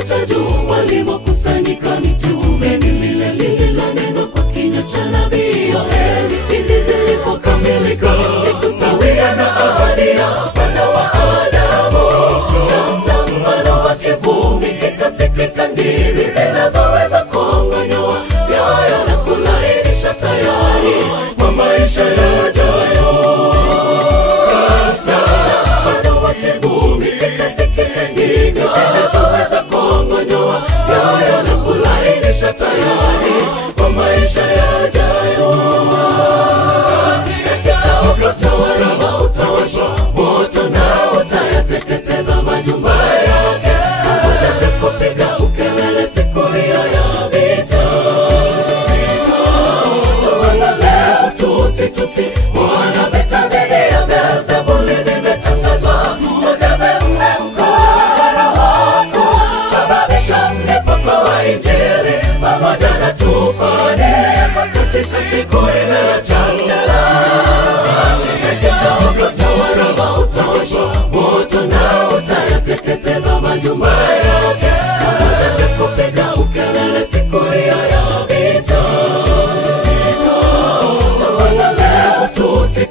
kiwango cha juu walimokusanyika mitume, ni lile lililonenwa kwa kinywa cha nabii Yoeli pindi zilipokamilika siku sawia na ahadi ya Bwana wa Adamu. Na mfano wa kivumi kikasikika, ndimi zinazoweza kuongonyoa mioyo na kulainisha tayari kwa maisha yajayo. Mfano wa kivumi kikasikika, ndimi zinazoweza kuongonyoa mioyo na kulainisha tayari kwa maisha yajayo. Katika moto wa Raba utawashwa moto na utayateketeza majumba yake, pamoja na kupiga ukelele siku hiyo ya vita. Tuangalie tusi Bwana, vita dhidi ya Beelzebuli vimetangazwa. Ujaze mlemko wa Roho, sababisha mlipuko wa Injili pamoja na tufani katika siku ile ya chakula. Katika moto wa Raba utawashwa moto na utayateketeza majumba yake, pamoja na kupiga ukelele siku hiyo ya vita. Tuangalie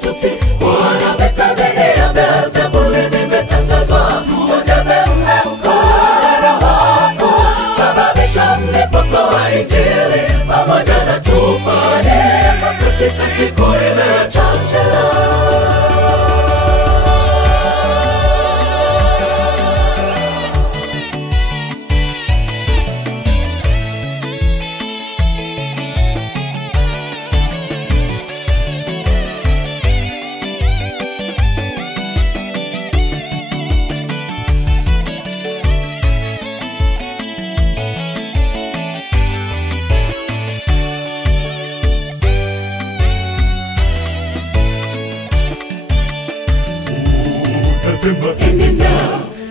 tusi Bwana, vita dhidi ya Beelzebuli vimetangazwa. Ujaze mlemko wa Roho, sababisha mlipuko wa Injili pamoja na tufani katika siku ile ya chakula.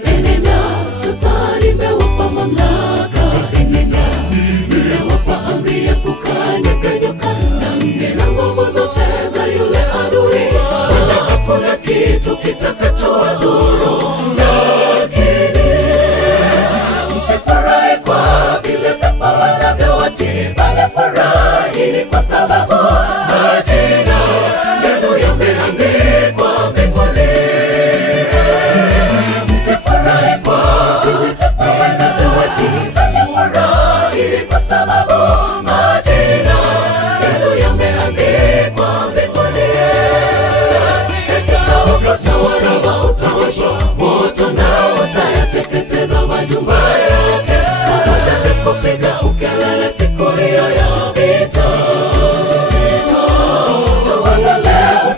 Enenda, sasa nimewapa mamlaka. Enenda, nimewapa amri ya kukanyaga nyoka na nge na nguvu zote za yule adui, wala hakuna kitu kitakachowadhuru. Lakini msifurahi kwa vile pepo wanavyowatii, bali furahini kwa sababu majina yenu yameandikwa mbinguni. Kwa sababu majina yenu yameandikwa mbinguni. Katika moto wa Raba utawashwa moto na utayateketeza majumba yake, pamoja na kupiga ukelele siku hiyo ya vita. Tuangalie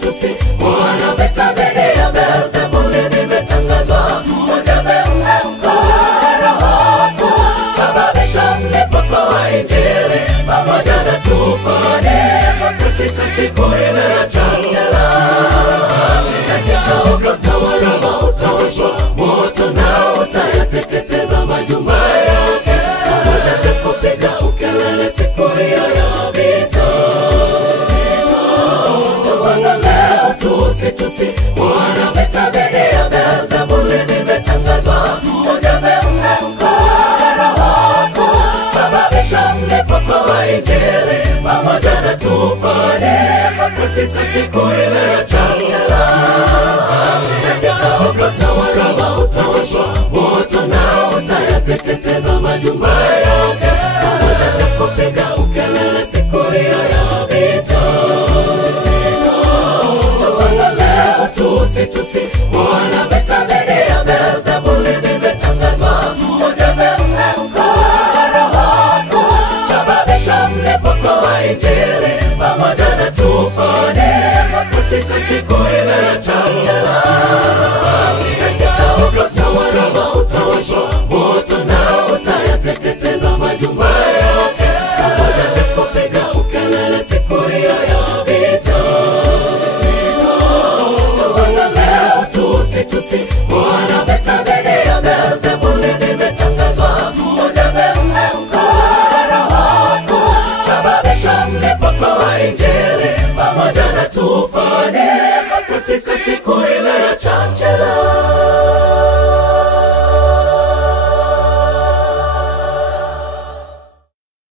tusi Bwana, vita dhidi ya Beelzebuli vimetangazwa. Ujaze mlemko wa Roho, sababisha mlipuko wa Injili pamoja na tufani katika siku ile ya chakula. Katika moto wa Raba utawashwa moto na utayateketeza majumba yake, pamoja na kupiga ukelele siku hiyo ya vita. Tuangalie tusi Bwana, vita dhidi ya Beelzebuli vimetangazwa. Ujaze mlemko wa Roho, sababisha mlipuko wa Injili pamoja na tufani katika siku ile ya chakula. Katika moto wa Raba utawashwa moto na utayateketeza majumba yake, pamoja na kupiga ukelele siku hiyo ya vita. Tuangalie tusi Bwana, vita dhidi ya Beelzebuli vimetangazwa. Ujaze mlemko wa Roho, sababisha mlipuko wa Injili pamoja na tufani katika siku ile ya chakula. Katika moto wa Raba utawashwa moto na utayateketeza majumba yake, pamoja na kupiga ukelele siku hiyo ya vita. Tuangalie tusi Bwana, vita dhidi ya Beelzebuli vimetangazwa. Ujaze mlemko wa Roho, sababisha mlipuko wa Injili pamoja na tufani katika siku